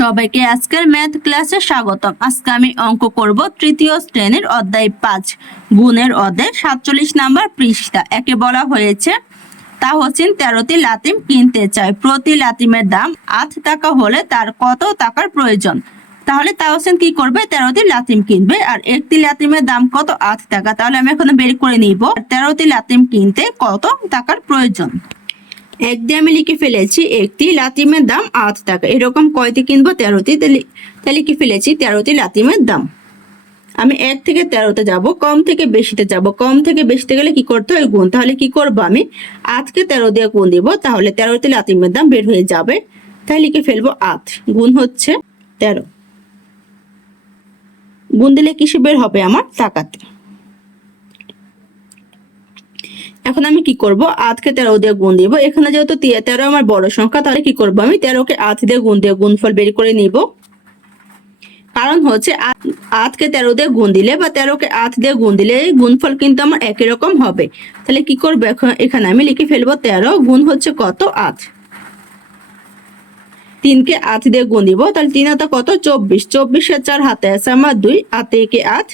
সবাইকে আজকের ম্যাথ ক্লাসে স্বাগতম। আজকে আমি অঙ্ক করব তৃতীয় শ্রেণীর অধ্যায় 5 গুণের অধ্যায় 47 নাম্বার পৃষ্ঠা। একে বলা হয়েছে তাহসিন 13টি লাতিম কিনতে চায়, প্রতি লাতিমের দাম 8 টাকা হলে তার কত টাকার প্রয়োজন। তাহলে তাহসিন কি করবে, 13টি লাতিম কিনবে আর একটি লাতিমের দাম কত, 8 টাকা। তাহলে আমি এখন বের করে নিব 13টি লাতিম কিনতে কত টাকার প্রয়োজন। এক দিয়ে আমি লিখে ফেলেছি একটি লাতিমের দাম 8 টাকা। এরকম কয়টি কিনবো, 13টি। তাহলে লিখে ফেলেছি 13টি লাতিমের দাম। আমি 1 থেকে 13তে যাব, কম থেকে বেশিতে যাব। কম থেকে বেশিতে গেলে কি করতে হয়, গুণ। তাহলে কি করব, আমি 8কে 13 দিয়ে গুণ দিব, তাহলে 13টি লাতিমের দাম বের হয়ে যাবে। তাহলে লিখে ফেলবো 8 গুণ হচ্ছে 13। গুণ দিলে কিসে বের হবে, আমার টাকাতে। এখন আমি কি করব, 8কে 13 দিয়ে গুণ দিব। এখানে যেহেতু 13 আমার বড় সংখ্যা, তাহলে কি করব, আমি 13কে 8 দিয়ে গুণ দিয়ে গুণফল বের করে নিব। কারণ হচ্ছে 8কে 13 দিয়ে গুণ দিলে বা 13কে 8 দিয়ে গুণ দিলে গুণফল কিন্তু আমার একই রকম হবে। তাহলে কি করব, এখানে আমি লিখে ফেলবো 13 গুণ হচ্ছে কত, 8। 3কে 8 দিয়ে গুণ দিব, তাহলে 3 হাতে কত, 24। 24 4 হাতে আছে আমার 2, 8 একে 8,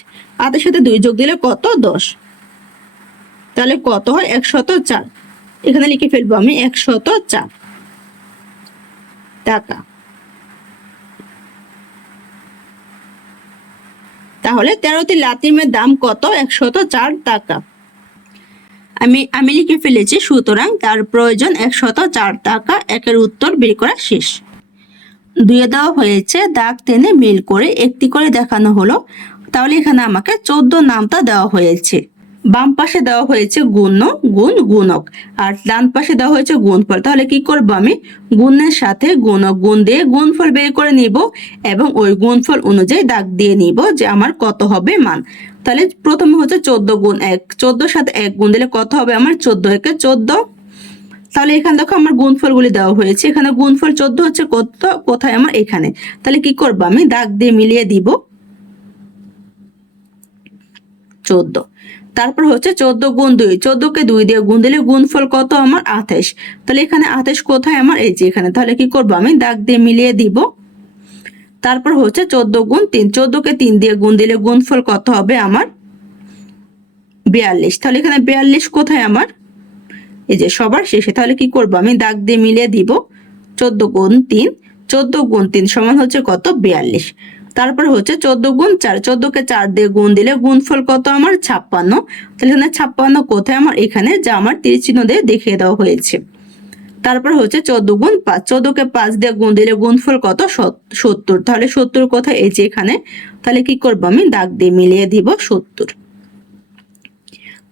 8 এর সাথে 2 যোগ দিলে কত, 10। তাহলে কত হয়, 104। এখানে লিখে ফেলবো আমি 104 টাকা। তাহলে 13টি লাতিমের দাম কত, 104 টাকা। আমি লিখে ফেলেছি, সুতরাং তার প্রয়োজন 104 টাকা। একের উত্তর বের করা শেষ। দুয়ে দেওয়া হয়েছে দাগ টেনে মিল করে একটি করে দেখানো হলো। তাহলে এখানে আমাকে 14 নামটা দেওয়া হয়েছে। বাম পাশে দেওয়া হয়েছে গুণ্য, গুণ, গুণক, আর ডান পাশে দেওয়া হয়েছে গুণফল। তাহলে কি করব, আমি গুণের সাথে গুণক গুণ দিয়ে গুণফল বের করে নিব এবং ওই গুণফল অনুযায়ী দাগ দিয়ে নিব যে আমার কত হবে মান। তাহলে প্রথমে হচ্ছে 14 গুণ 1, 14 সাথে 1 গুণ দিলে কত হবে, আমার 14 একে 14। তাহলে এখানে দেখো আমার গুণফলগুলি দেওয়া হয়েছে। এখানে গুণফল 14 হচ্ছে কত, কোথায়, আমার এখানে। তাহলে কি করব, আমি দাগ দিয়ে মিলিয়ে দিব 14। তারপর হচ্ছে 14 গুণ 2, 14কে 2 দিয়ে গুণ দিলে গুণফল কত, আমার 28। তাহলে এখানে 28 কোথায়, আমার এই যে এখানে। তাহলে কি করব, আমি দাগ দিয়ে মিলিয়ে দিব। তারপর হচ্ছে 14 গুণ 3, 14কে 3 দিয়ে গুণ দিলে গুণফল কত হবে, আমার 42। তাহলে এখানে 42 কোথায়, আমার এই যে সবার শেষে। তাহলে কি করব, আমি দাগ দিয়ে মিলিয়ে দিব 14 গুণ 3, 14 গুণ 3 সমান হচ্ছে কত, 42। তারপর হচ্ছে 14 গুণ 4, 14কে 4 দিয়ে গুণ দিলে গুণফল কত, আমার 56। তাহলে এখানে 56 কোথায়, আমার এখানে, যা আমার তীর চিহ্ন দিয়ে দেখিয়ে দেওয়া হয়েছে। তারপর হচ্ছে 14 গুণ 5, 14কে 5 দিয়ে গুণ দিলে গুণফল কত, 70। তাহলে 70 কোথায়, এই যে এখানে। তাহলে কি করব, আমি দাগ দিয়ে মিলিয়ে দিব 70।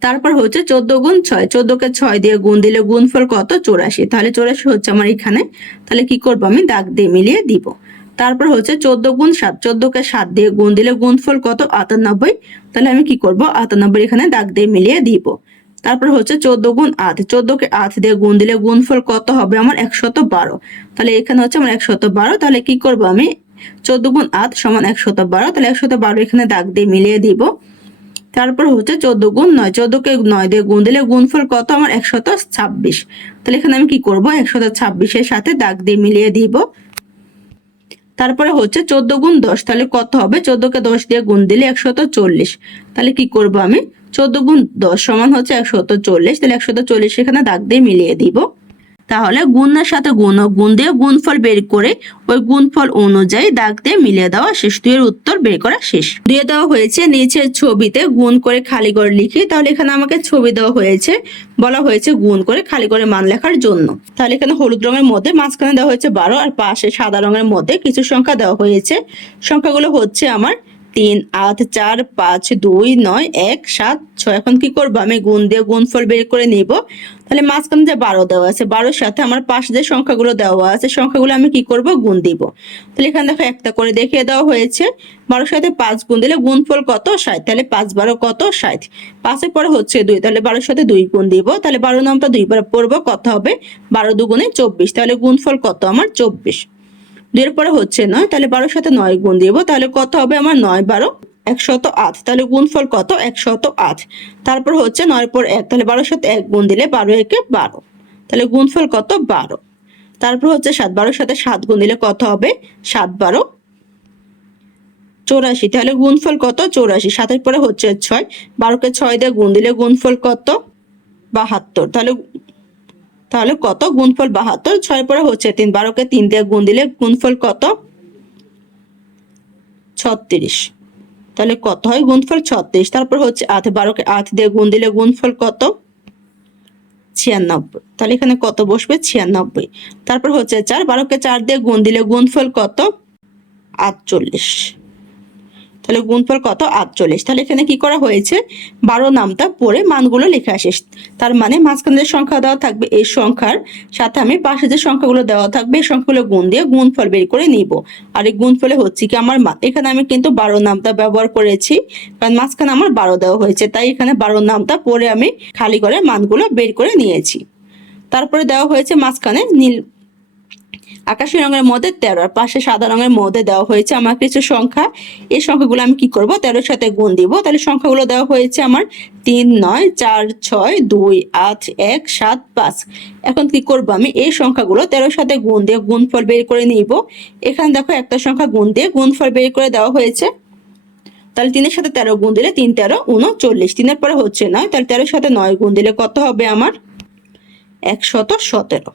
তারপর হচ্ছে 14 গুণ 6, 14কে 6 দিয়ে গুণ দিলে গুণফল কত, 84। তাহলে 84 হচ্ছে আমার এখানে। তাহলে কি করব, আমি দাগ দিয়ে মিলিয়ে দিব। তারপর হচ্ছে 14 গুণ 7, 14কে 7 দিয়ে গুণ দিলে গুণফল কত, 98। তাহলে আমি কি করব, 98 এখানে দাগ দিয়ে মিলিয়ে দিব। তারপর হচ্ছে 14 গুণ 8, 14কে 8 দিয়ে গুণ দিলে গুণফল কত হবে, আমার 112। তাহলে এখানে হচ্ছে আমার 112। তাহলে কি করব, আমি 14 গুণ 8 সমান 112। তাহলে 112 এখানে দাগ দিয়ে মিলিয়ে দিব। তারপর হচ্ছে 14 গুণ 9, 14কে 9 দিয়ে গুণ দিলে গুণফল কত, আমার 126। তাহলে এখানে আমি কি করব, 126 এর সাথে দাগ দিয়ে মিলিয়ে দিব। তারপরে হচ্ছে 14 গুণ 10, তাহলে কত হবে, 14কে 10 দিয়ে গুণ দিলে 140। তাহলে কি করব, আমি 14 গুণ 10 সমান হচ্ছে 140। তাহলে 140 এখানে দাগ দিয়ে মিলিয়ে দিব। তাহলে গুণের সাথে গুণক গুণ দিয়ে গুণফল বের করে ওই গুণফল অনুযায়ী দাগ দিয়ে মিলিয়ে দেওয়া শেষ। 2 এর উত্তর বের করা শেষ। দিয়ে দেওয়া হয়েছে নিচের ছবিতে গুণ করে খালি ঘর লিখি। তাহলে এখানে আমাকে ছবি দেওয়া হয়েছে, বলা হয়েছে গুণ করে খালি ঘরে মান লেখার জন্য। তাহলে এখানে হলুদ রঙের মধ্যে মাঝখানে দেওয়া হয়েছে 12 আর পাশে সাদা রঙের মধ্যে কিছু সংখ্যা দেওয়া হয়েছে। সংখ্যাগুলো হচ্ছে আমার 3, 8, 4, 5, 2, 9, 1, 7, 6। এখন কি করবো, আমি গুণ দিয়ে গুণফল বের করে নিব। তাহলে মাঝখানে যে 12 দেওয়া আছে, 12-র সাথে আমার পাশে যে সংখ্যাগুলো দেওয়া আছে সংখ্যাগুলো আমি কি করব, গুণ দিব। তাহলে এখানে দেখো একটা করে দেখিয়ে দেওয়া হয়েছে। 12-র সাথে 5 গুণ দিলে গুণফল কত, 60। তাহলে 5 12 কত, 60। 5-এর পরে হচ্ছে 2, তাহলে 12-র সাথে 2 গুণ দিব। তাহলে 12 নামটা 2 বার পড়বো, কত হবে, 12 দুগুণে 24। তাহলে গুণফল কত, আমার 24। 2 এর পরে হচ্ছে 9, তাহলে 12-র সাথে 9 গুণ দিব। তাহলে কত হবে, আমার 9 12 108। তাহলে গুণফল কত, 108। তারপর হচ্ছে 9 পর 1, তাহলে 12-র সাথে 1 গুণ দিলে 12 একে 12। তাহলে গুণফল কত, 12। তারপর হচ্ছে 7 12-এর সাথে 7 গুণ দিলে কত হবে? 7 12 84। তাহলে গুণফল কত? 84। 7-এর পরে হচ্ছে 6, 12কে 6 দিয়ে গুণ দিলে গুণফল কত? 72। তাহলে কত? গুণফল 72। 6-এর পরে হচ্ছে 3, 12কে 3 দিয়ে গুণ দিলে গুণফল কত? 36। তাহলে কত হয়? গুণফল 36। তারপর হচ্ছে 8, 12কে 8 দিয়ে গুণ দিলে গুণফল কত? 96। তাহলে এখানে কত বসবে? 96। তারপর হচ্ছে 4, 12কে 4 দিয়ে গুণ দিলে গুণফল কত? 48। তাহলে গুণফল কত? 48। তাহলে এখানে কি করা হয়েছে? 12 নামতা পড়ে মানগুলো লেখা শেষ। তার মানে মাঝখানে যে সংখ্যা দেওয়া থাকবে এই সংখ্যার সাথে আমি পাশে যে সংখ্যাগুলো দেওয়া থাকবে এই সংখ্যাগুলো গুণ দিয়ে গুণফল বের করে নিব। আর এই গুণফলে হচ্ছে কি আমার মান। এখানে আমি কিন্তু 12 নামতা ব্যবহার করেছি, কারণ মাঝখানে আমার 12 দেওয়া হয়েছে, তাই এখানে 12 নামতা পড়ে আমি খালি করে মানগুলো বের করে নিয়েছি। তারপরে দেওয়া হয়েছে মাঝখানে নীল আকাশি রঙের মধ্যে 13, আর পাশে সাদা রঙের মধ্যে দেওয়া হয়েছে আমার কিছু সংখ্যা। এই সংখ্যাগুলো আমি কি করব? 13-এর সাথে গুণ দিব। তাহলে সংখ্যাগুলো দেওয়া হয়েছে আমার 3 9 4 6 2 8 1 7 5। এখন কি করব? আমি এই সংখ্যাগুলো 13-এর সাথে গুণ দিয়ে গুণফল বের করে নিব। এখানে দেখো একটা সংখ্যা গুণ দিয়ে গুণফল বের করে দেওয়া হয়েছে। তাহলে 3-এর সাথে 13 গুণ দিলে 3 13 39। 3-এর পরে হচ্ছে 9, তাহলে 13-এর সাথে 9 গুণ দিলে কত হবে আমার? 117।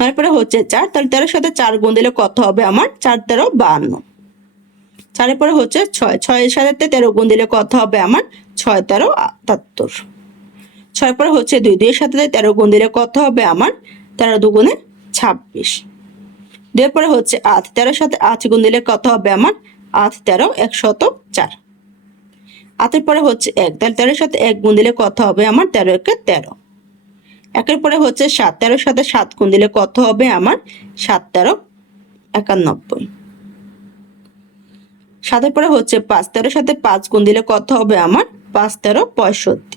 তারপরে হচ্ছে 4, তাহলে 13-এর সাথে 4 গুণ দিলে কত হবে আমার? 4 13 52। 4-এর পরে হচ্ছে 6, 6-এর সাথে 13 গুণ দিলে কত হবে আমার? 6 13 78। 6-এর পরে হচ্ছে 2, 2-এর সাথে 13 গুণ দিলে কত হবে আমার? 13 2 গুণে 26। 2-এর পরে হচ্ছে 8, 13-এর সাথে 8 গুণ দিলে কত হবে আমার? 8 13 104। 8-এর পরে হচ্ছে 1, তাহলে 13-এর সাথে 1 গুণ দিলে কত হবে আমার? 13 1 13। 1-এর পরে হচ্ছে 7, 13-এর সাথে 7 গুণ দিলে কত হবে আমার? 7 13 91। 7-এর পরে হচ্ছে 5, 13-এর সাথে 5 গুণ দিলে কত হবে আমার? 5 13 65।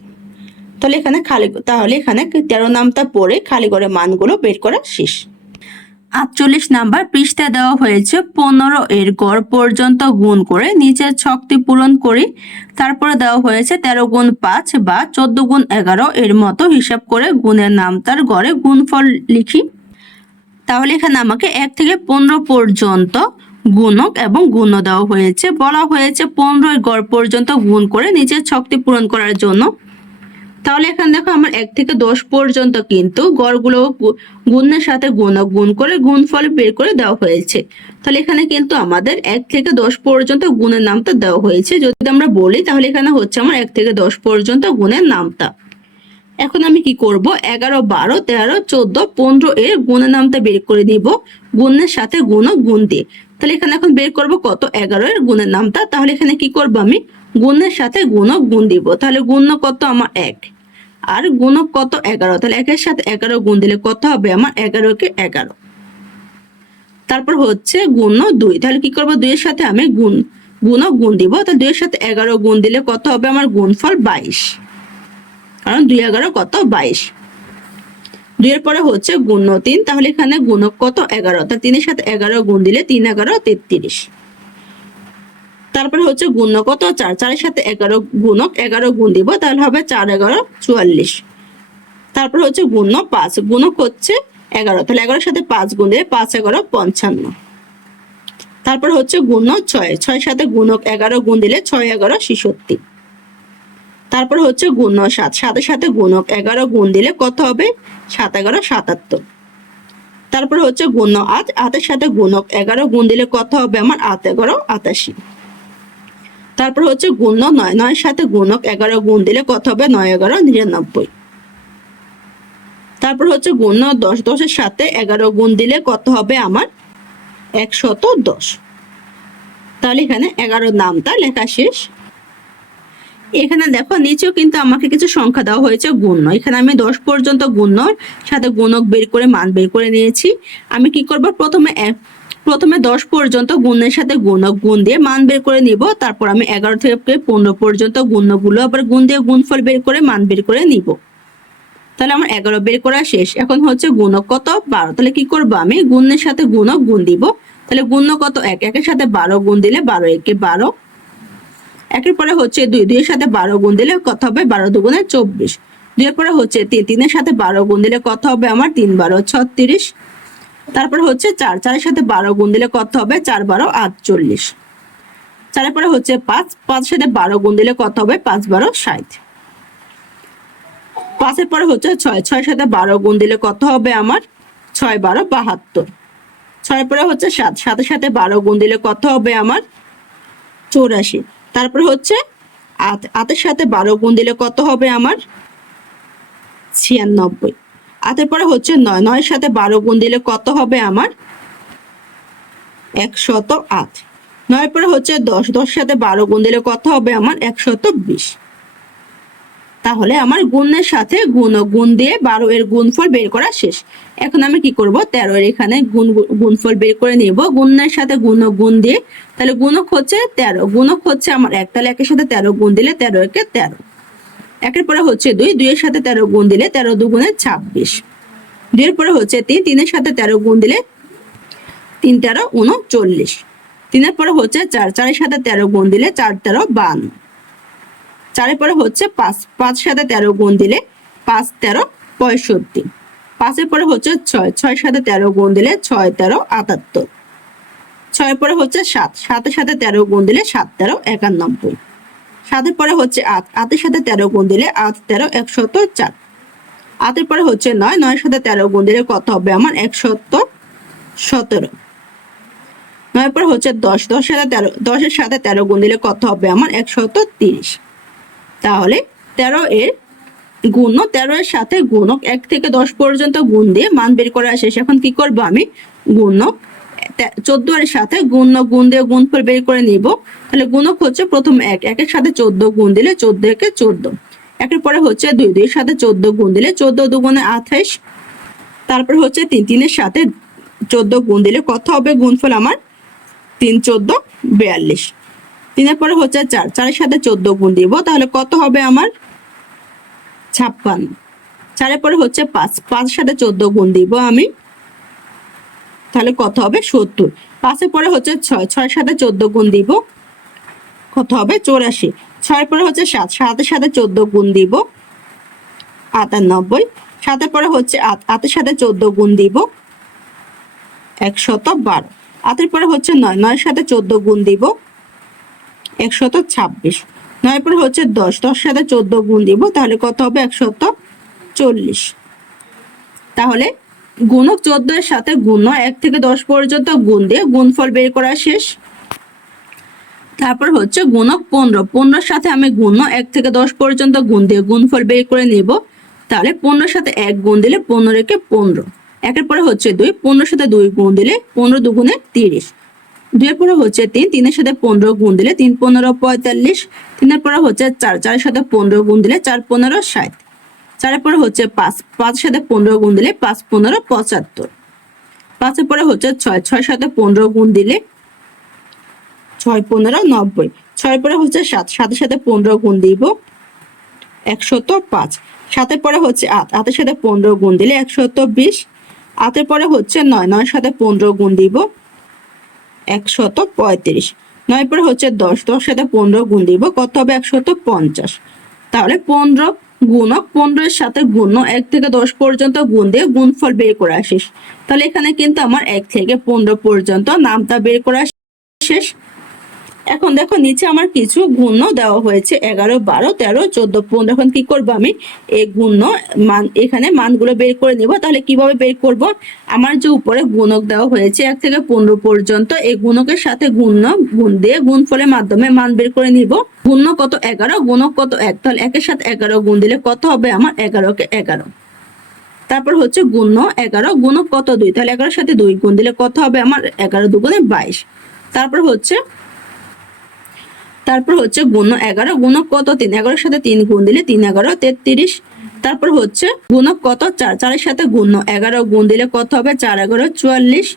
তাহলে এখানে 13 নামটা পড়ে খালি করে মানগুলো বের করা শেষ। 48 নাম্বার পৃষ্ঠায় দেওয়া হয়েছে 15 এর গড় পর্যন্ত গুণ করে নিচের ছকটি পূরণ করি। তারপরে দেওয়া হয়েছে 13 গুণ 5 বা 14 গুণ 11 এর মতো হিসাব করে গুণের নামতার গড়ে গুণফল লিখি। তাহলে এখানে আমাকে 1 থেকে 15 পর্যন্ত গুণক এবং গুণ্য দেওয়া হয়েছে। বলা হয়েছে 15 এর গড় পর্যন্ত গুণ করে নিচের ছকটি পূরণ করার জন্য। তাহলে এখানে দেখো আমার 1 থেকে 10 পর্যন্ত কিন্তু গড়গুলো গুণের সাথে গুণক গুণ করে গুণফল বের করে দেওয়া হয়েছে। তাহলে এখানে কিন্তু আমাদের 1 থেকে 10 পর্যন্ত গুণের নামতা দেওয়া হয়েছে। যদি আমরা বলি তাহলে এখানে হচ্ছে আমার 1 থেকে 10 পর্যন্ত গুণের নামতা। এখন আমি কি করব? 11 12 13 14 15 এর গুণের নামতা বের করে দিব গুণের সাথে গুণক গুণ দিয়ে। তাহলে এখানে এখন বের করব কত? 11 এর গুণের নামতা। তাহলে এখানে কি করব? আমি গুণের সাথে গুণক গুণ দিব। তাহলে গুণ্য কত আমার? 1, আর গুণক কত? 11। তাহলে 1-এর সাথে 11 গুণ দিলে কত হবে আমার? 11 কে 11। তারপর হচ্ছে গুণ্য 2। তাহলে কি করব? 2 এর সাথে আমি গুণক গুণ দিব। তাহলে 2 এর সাথে 11 গুণ দিলে কত হবে আমার? গুণফল 22, কারণ 2 11 কত? 22। 2 এর পরে হচ্ছে গুণ্য 3। তাহলে এখানে গুণক কত? 11। তাহলে 3 এর সাথে 11 গুণ দিলে 3 11 33। তারপরে হচ্ছে গুণ্য কত? 4। 4 এর সাথে 11 গুণক 11 গুণ দিব, তাহলে হবে 4 11 44। তারপর হচ্ছে গুণ্য 5। গুণক হচ্ছে 11, তাহলে 11 এর সাথে 5 গুণ দিলে 5 11 55। তারপর হচ্ছে গুণ্য 6। 6 এর সাথে গুণক 11 গুণ দিলে 6 11 66। তারপর হচ্ছে গুণ্য 7। 7 এর সাথে গুণক 11 গুণ দিলে কত হবে? 7 11 77। তারপর হচ্ছে গুণ্য 8। 8 এর সাথে গুণক 11 গুণ দিলে কত হবে আমার? 8 11 88। তারপর হচ্ছে গুণ্য 9। 9 এর সাথে গুণক 11 গুণ দিলে কত হবে? 9 11 99। তারপর হচ্ছে গুণ্য 10। 10 এর সাথে 11 গুণ দিলে কত হবে আমার? 110। তাহলে এখানে 11 নামটা লেখা শেষ। এখানে দেখো নিচেও কিন্তু আমাকে কিছু সংখ্যা দেওয়া হয়েছে গুণ্য। এখানে আমি 10 পর্যন্ত গুণ্যর সাথে গুণক বের করে মান বের করে নিয়েছি। আমি কি করব? প্রথমে 10 পর্যন্ত গুণের সাথে গুণক গুণ দিয়ে মান বের করে নিব। তারপর আমি 11 থেকে 15 পর্যন্ত গুণ্যগুলো আবার গুণ দিয়ে গুণফল বের করে মান বের করে নিব। তাহলে আমার 11 বের করা শেষ। এখন হচ্ছে গুণক কত? 12। তাহলে কি করব? আমি গুণের সাথে গুণক গুণ দিব। তাহলে গুণ্য কত? 1। 1 এর সাথে 12 গুণ দিলে 12 1 12। 1 এর পরে হচ্ছে 2। 2 এর সাথে 12 গুণ দিলে কত হবে? 12 2 24। 2 এর পরে হচ্ছে 3। 3 এর সাথে 12 গুণ দিলে কত হবে আমার? 3 12 36। তারপর হচ্ছে 4, 4-এর সাথে 12 গুণ দিলে কত হবে? 4 12 48। 4-এর পরে হচ্ছে 5, 5-এর সাথে 12 গুণ দিলে কত হবে? 5 12 60। 5-এর পরে হচ্ছে 6, 6-এর সাথে 12 গুণ দিলে কত হবে আমার? 6 12 72। 6-এর পরে হচ্ছে 7, 7-এর সাথে 12 গুণ দিলে কত হবে আমার? 84। তারপরে হচ্ছে 8, 8-এর সাথে 12 গুণ দিলে কত হবে আমার? 96। 8-এর পরে হচ্ছে 9, 9-এর সাথে 12 গুণ দিলে কত হবে আমার? 108। 9-এর পরে হচ্ছে 10, 10-এর সাথে 12 গুণ দিলে কত হবে আমার? 120। তাহলে আমার গুণের সাথে গুণ দিয়ে 12 এর গুণফল বের করা শেষ। এখন আমি কি করব? 13 এর এখানে গুণফল বের করে নিব। গুণের সাথে গুণ দিয়ে, তাহলে গুণক হচ্ছে 13, গুণক হচ্ছে আমার 1, তাহলে 1-এর সাথে 13 গুণ দিলে 13 একে 13। 1-এর পরে হচ্ছে 2, 2-এর সাথে 13 গুণ দিলে 13 2 26। 2-এর পরে হচ্ছে 3, 3-এর সাথে 13 গুণ দিলে 3 13 39। 3-এর পরে হচ্ছে 4, 4-এর সাথে 13 গুণ দিলে 4 13 52। 4-এর পরে হচ্ছে 5, 5-এর সাথে 13 গুণ দিলে 5 13 65। 5-এর পরে হচ্ছে 6, 6-এর সাথে 13 গুণ দিলে 6 13 78। 6-এর পরে হচ্ছে 7, 7-এর সাথে 13 গুণ দিলে 7 13 91। 7-এর পরে হচ্ছে 8, 8-এর সাথে 13 গুণ দিলে 8 13 104। 8-এর পরে হচ্ছে 9, 9-এর সাথে 13 গুণ দিলে কত হবে আমার? 117। 9-এর পরে হচ্ছে 10, 10-এর সাথে 13 গুণ দিলে কত হবে আমার? 130। তাহলে 13 এর গুণ, 13 এর সাথে গুণক 1 থেকে 10 পর্যন্ত গুণ দিয়ে মান বের করা শেষ। এখন কি করব আমি? গুণক 14 এর সাথে গুণ দিয়ে গুণফল বের করে নিব। তাহলে গুণক হচ্ছে প্রথম 1, 1-এর সাথে 14 গুণ দিলে 14 একে 14। 1-এর পরে হচ্ছে 2, 2-এর সাথে 14 গুণ দিলে 14 2 28। তারপর হচ্ছে 3, 3-এর সাথে 14 গুণ দিলে কত হবে গুণফল আমার? 3 14 42। 3-এর পরে হচ্ছে 4, 4-এর সাথে 14 গুণ দিব, তাহলে কত হবে আমার? 56। 4-এর পরে হচ্ছে 5, 5-এর সাথে 14 গুণ দিব আমি, তাহলে কত হবে? 70। 5-এর পরে হচ্ছে 6, 6-এর সাথে 14 গুণ দিব, কত হবে? 84। 6-এর পরে হচ্ছে 7, 7-এর সাথে 14 গুণ দিব, 98। 7-এর পরে হচ্ছে 8, 8-এর সাথে 14 গুণ দিব, 112। 8-এর পরে হচ্ছে 9, 9-এর সাথে 14 গুণ দিব, 126। 9-এর পরে হচ্ছে 10, 10-এর সাথে 14 গুণ দিব, তাহলে কত হবে? 140। তাহলে গুণক 14 এর সাথে গুণ 1 থেকে 10 পর্যন্ত গুণ দিয়ে গুণফল বের করা শেষ। তারপর হচ্ছে গুণক 15, 15-এর সাথে আমি গুণ 1 থেকে 10 পর্যন্ত গুণ দিয়ে গুণফল বের করে নিব। তাহলে 15-এর সাথে 1 গুণ দিলে 15 একে 15। 1-এর পরে হচ্ছে 2, 15-এর সাথে 2 গুণ দিলে 15 2 30। 2-এর পরে হচ্ছে 3, 3-এর সাথে 15 গুণ দিলে 3 15 45। 3-এর পরে হচ্ছে 4, 4-এর সাথে 15 গুণ দিলে 4 15 60। 4-এর পরে হচ্ছে 5, 5-এর সাথে 15 গুণ দিলে 5 15 75। 5-এর পরে হচ্ছে 6, 6-এর সাথে 15 গুণ দিলে 6 15 90। 6-এর পরে হচ্ছে 7, 7-এর সাথে 15 গুণ দিব, 105। 7-এর পরে হচ্ছে 8, 8-এর সাথে 15 গুণ দিলে 120। 8-এর পরে হচ্ছে 9, 9-এর সাথে 15 গুণ দিব, 135। 9-এর পরে হচ্ছে 10, 10-এর সাথে 15 গুণ দিব, কত হবে? 150। তাহলে 15 গুণক 15-এর সাথে গুণ 1 থেকে 10 পর্যন্ত গুণ দিয়ে গুণফল বের করা শেষ। তাহলে এখানে কিন্তু আমার 1 থেকে 15 পর্যন্ত নামতা বের করা শেষ। এখন দেখো নিচে আমার কিছু গুণ্য দেওয়া হয়েছে 11 12 13 14 15। এখন কি করব আমি? এই গুণ্য মান, এখানে মানগুলো বের করে নিব। তাহলে কিভাবে বের করব? আমার যে উপরে গুণক দেওয়া হয়েছে 1 থেকে 15 পর্যন্ত, এই গুণকের সাথে গুণ দিয়ে গুণফলের মাধ্যমে মান বের করে নিব। গুণ্য কত? 11, গুণক কত? 1। তাহলে 1-এর সাথে 11 গুণ দিলে কত হবে আমার? 11 কে 11। তারপর হচ্ছে গুণ্য 11, গুণক কত? 2। তাহলে 11-এর সাথে 2 গুণ দিলে কত হবে আমার? 11 2 22। তারপর হচ্ছে গুণ 11, গুণক কত? 3। 11-এর সাথে 3 গুণ দিলে 3 11 33। তারপর হচ্ছে গুণক কত? 4। 4-এর সাথে গুণ 11 গুণ দিলে কত হবে? 4 11 44।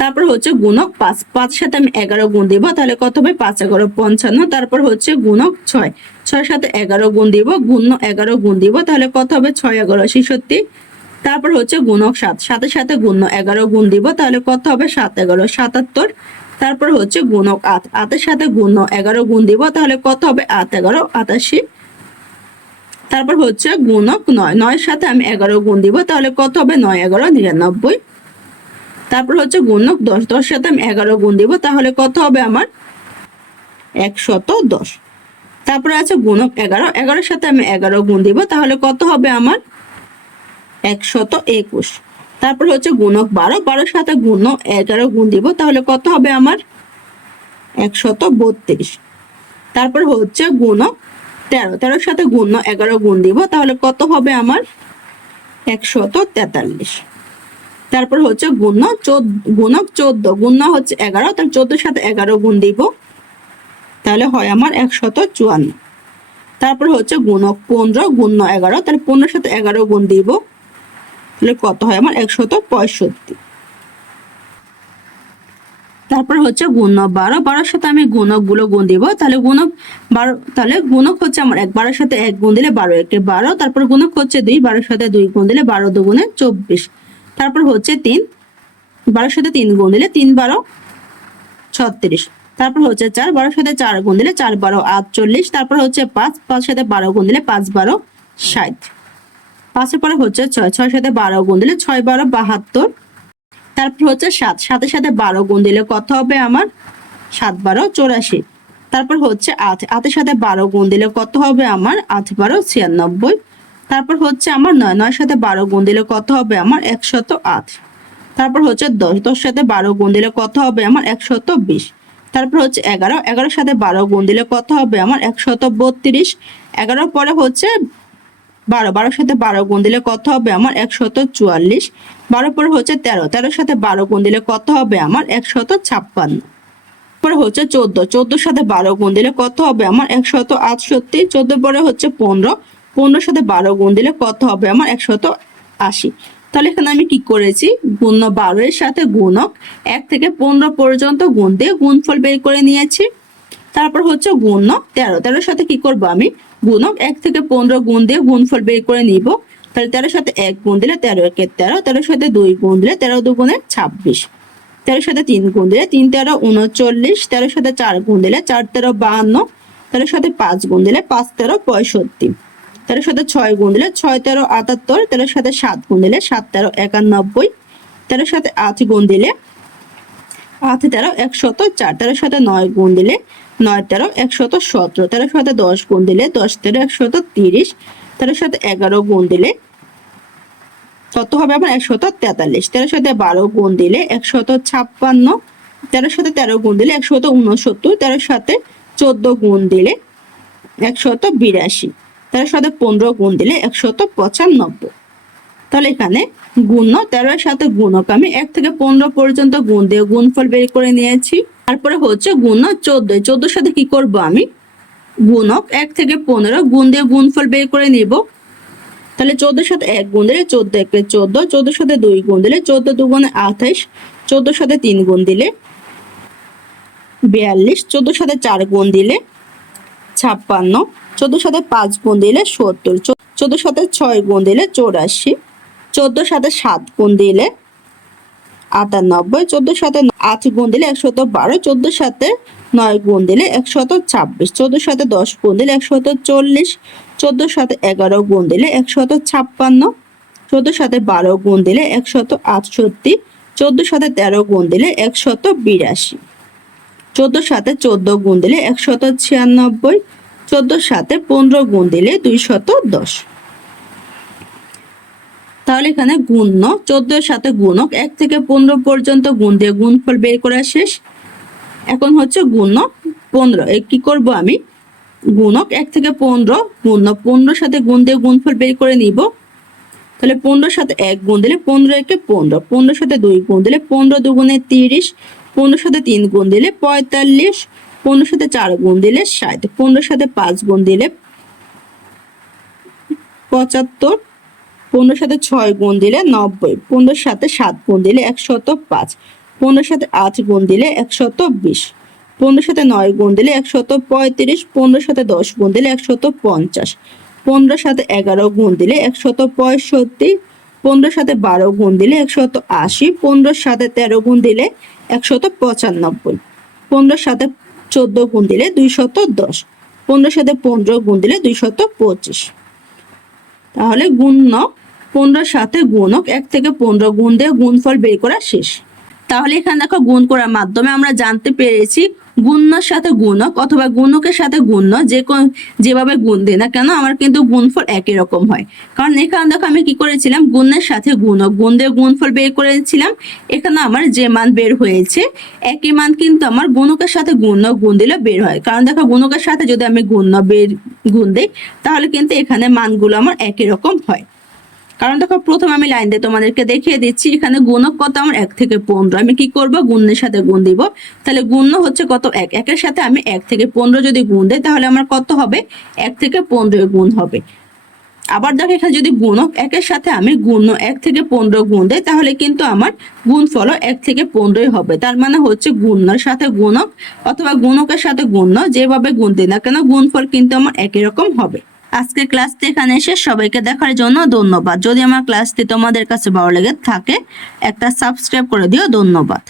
তারপর হচ্ছে গুণক 5। 5-এর সাথে আমি 11 গুণ দিব, তাহলে কত হবে? 5 11 55। তারপর হচ্ছে গুণক 6। 6-এর সাথে 11 গুণ দিব, গুণ 11 গুণ দিব, তাহলে কত হবে? 6 11 66। তারপর হচ্ছে গুণক 7। 7-এর সাথে গুণ 11 গুণ দিব, তাহলে কত হবে? 7 11 77। তারপর হচ্ছে গুণক 8। 8-এর সাথে গুণ 11 গুণ দিব, তাহলে কত হবে? 8 11 88। তারপর হচ্ছে গুণক 9। 9-এর সাথে আমি 11 গুণ দিব, তাহলে কত হবে? 9 11 99। তারপর হচ্ছে গুণক 10, 10 সাথে আমি 11 গুণ দিব, তাহলে কত হবে আমার 110। তারপরে আছে গুণক 11, 11 সাথে আমি 11 গুণ দিব, তাহলে কত হবে আমার 121। তারপর হচ্ছে গুণক 12, 12 সাথে গুণক 11 গুণ দিব, তাহলে কত হবে আমার 132। তারপর হচ্ছে গুণক 13, 13 সাথে গুণক 11 গুণ দিব, তাহলে কত হবে আমার 143। তারপর হচ্ছে গুণক 14, গুণ হচ্ছে 11, তাহলে 14 সাথে 11 গুণ দিব, তাহলে হয় আমার 154। তারপর হচ্ছে গুণক 15, গুণ 11, তাহলে 15 সাথে 11 গুণ দিব, তাহলে কত হয় আমার 165। তারপর হচ্ছে গুণক 12, 12 সাথে আমি গুণক গুলো গুণ দিব, তাহলে গুণক 12, তাহলে গুণক হচ্ছে আমার 12 সাথে 1 গুণ দিলে 12 একে 12, তারপর গুণক হচ্ছে 2, 12 সাথে 2 গুণ দিলে 12 দুগুণে 24। তারপর হচ্ছে 3, 12 সাথে 3 গুণ দিলে 3 12 36। তারপর হচ্ছে 4, 12 সাথে 4 গুণ দিলে 4 12 48। তারপর হচ্ছে 5, 5 সাথে 12 গুণ দিলে 5 12 60। 5 এর পরে হচ্ছে 6, 6 সাথে 12 গুণ দিলে 6 12 72। তারপর হচ্ছে 7, 7 এর সাথে 12 গুণ দিলে কত হবে আমার 7 12 84। তারপর হচ্ছে 8, 8 এর সাথে 12 গুণ দিলে কত হবে আমার 8 12 96। তারপর হচ্ছে আমার 9, 9 এর সাথে 12 গুণ দিলে কত হবে আমার 108। তারপর হচ্ছে 10, 10 সাথে 12 গুণ দিলে কত হবে আমার 120। তারপর হচ্ছে 11, 11 সাথে 12 গুণ দিলে কত হবে আমার 132। 11 পরে হচ্ছে 12, 12 সাথে 12 গুণ দিলে কত হবে আমার 144। 12 পরে হচ্ছে 13, 13 সাথে 12 গুণ দিলে কত হবে আমার 156। পরে হচ্ছে 14, 14 সাথে 12 গুণ দিলে কত হবে আমার 168। 14 পরে হচ্ছে 15, 15 সাথে 12 গুণ দিলে কত হবে আমার 180। তাহলে এখানে আমি কি করেছি, গুণ 12 এর সাথে গুণক 1 থেকে 15 পর্যন্ত গুণ দিয়ে গুণফল বের করে নিয়েছি। তারপর হচ্ছে গুণক 13, 13 সাথে কি করব আমি গুণক 1 থেকে 15 গুণ দিয়ে গুণফল বের করে নিব। তাহলে 13 সাথে 1 গুণ দিলে 13 একে 13, 13 সাথে 2 গুণ দিলে 13 দুগুণে 26। 13 সাথে 3 গুণ দিলে 3 13 39। 13 সাথে 4 গুণ দিলে 4 13 52। 13 সাথে 5 গুণ দিলে 5 13 65। 13 সাথে 6 গুণ দিলে 6 13 78। 13 সাথে 7 গুণ দিলে 7 13 91। 13 সাথে 8 গুণ দিলে 8 13 104। 13 সাথে 9 গুণ দিলে 9 13 117। 13 সাথে 10 গুণ দিলে 10 13 130। 13 সাথে 11 গুণ দিলে কত হবে আমার 143। 13 সাথে 12 গুণ দিলে 156। 13 সাথে 13 গুণ দিলে 169। 13 সাথে 14 গুণ দিলে 182। 13 সাথে 15 গুণ দিলে 195। তাহলে এখানে গুণ 13 এর সাথে গুণক আমি 1 থেকে 15 পর্যন্ত গুণ দিয়ে গুণফল বের করে নিয়েছি। তারপরে হচ্ছে গুণ 14, 14 সাথে কি করব আমি গুণক 1 থেকে 15 গুণ দিয়ে গুণফল বের করে নিব। তাহলে 14 সাথে 1 গুণ দিলে 14 একে 14, 14 সাথে 2 গুণ দিলে 14 দুগুণে 28। 14 সাথে 3 গুণ দিলে 42। 14 সাথে 4 গুণ দিলে 56। 14 সাথে 5 গুণ দিলে 70। 14 সাথে 6 গুণ দিলে 84। 14 সাথে 7 গুণ দিলে 98। 14 সাথে 8 গুণ দিলে 112। 14 সাথে 9 গুণ দিলে 126। 14 সাথে 10 গুণ দিলে 140। 14 সাথে 11 গুণ দিলে 156। 14 সাথে 12 গুণ দিলে 168। 14 সাথে 13 গুণ দিলে 182। 14 সাথে 14 গুণ দিলে 196। 14 সাথে 15 গুণ দিলে 210। তাহলে এখানে গুণ 14 এর সাথে গুণক 1 থেকে 15 পর্যন্ত গুণ দিয়ে গুণফল বের করা শেষ। এখন হচ্ছে গুণ 15, কি করব আমি গুণক 1 থেকে 15 গুণ 15 সাথে গুণ দিয়ে গুণফল বের করে নিব। তাহলে 15 সাথে 1 গুণ দিলে 15 একে 15। 15 সাথে 2 গুণ দিলে 15 দুগুণে 30। 15 সাথে 3 গুণ দিলে 45। 15 সাথে 4 গুণ দিলে 60। 15 সাথে 5 গুণ দিলে 75। 15 সাথে 6 গুণ দিলে 90। 15 সাথে 7 গুণ দিলে 105। 15 সাথে 8 গুণ দিলে 120। 15 সাথে 9 গুণ দিলে 135। 15 সাথে 10 গুণ দিলে 150। 15 সাথে 11 গুণ দিলে 165। 15 সাথে 12 গুণ দিলে 180। 15 সাথে 13 গুণ দিলে 195। 15 সাথে 14 গুণ দিলে 210। 15 সাথে 15 গুণ দিলে 225। তাহলে গুণ 15 সাথে গুণক 1 থেকে 15 গুণ দিয়ে গুণফল বের করা শেষ। তাহলে এখানে দেখো গুণ করার মাধ্যমে আমরা জানতে পেরেছি গুণ্যর সাথে গুণক অথবা গুণকের সাথে গুণ্য যেভাবে গুণ দিই না কেন আমার কিন্তু গুণফল একই রকম হয়। কারণ এখানে দেখো আমি কি করেছিলাম, গুণের সাথে গুণক গুণ দিয়ে গুণফল বের করেছিলাম। এখানে আমার যে মান বের হয়েছে একই মান কিন্তু আমার গুণকের সাথে গুণ দিলে বের হয়। কারণ দেখো গুণকের সাথে যদি আমি গুণ দিই তাহলে কিন্তু এখানে মানগুলো আমার একই রকম হয়। কারণ দেখো প্রথম আমি লাইন দিয়ে তোমাদেরকে দেখিয়ে দিচ্ছি, এখানে গুণক কত আমার 1 থেকে 15। আমি কি করব, গুণের সাথে গুণ দিব। তাহলে গুণ্য হচ্ছে কত 1, একের সাথে আমি 1 থেকে 15 যদি গুণ দেই তাহলে আমার কত হবে, 1 থেকে 15 গুণ হবে। আবার দেখো এখানে যদি গুণক একের সাথে আমি গুণ্য 1 থেকে 15 গুণ দেই তাহলে কিন্তু আমার গুণফল 1 থেকে 15 হবে। তার মানে হচ্ছে গুণ্যর সাথে গুণক অথবা গুণকের সাথে গুণ্য যেভাবে গুণ দিই না কেন গুণফল কিন্তু আমার একই রকম হবে। আজকের ক্লাসটি এখানে শেষ। সবাইকে দেখার জন্য ধন্যবাদ। যদি আমার ক্লাসটি তোমাদের কাছে ভালো লেগে থাকে একটা সাবস্ক্রাইব করে দিও। ধন্যবাদ।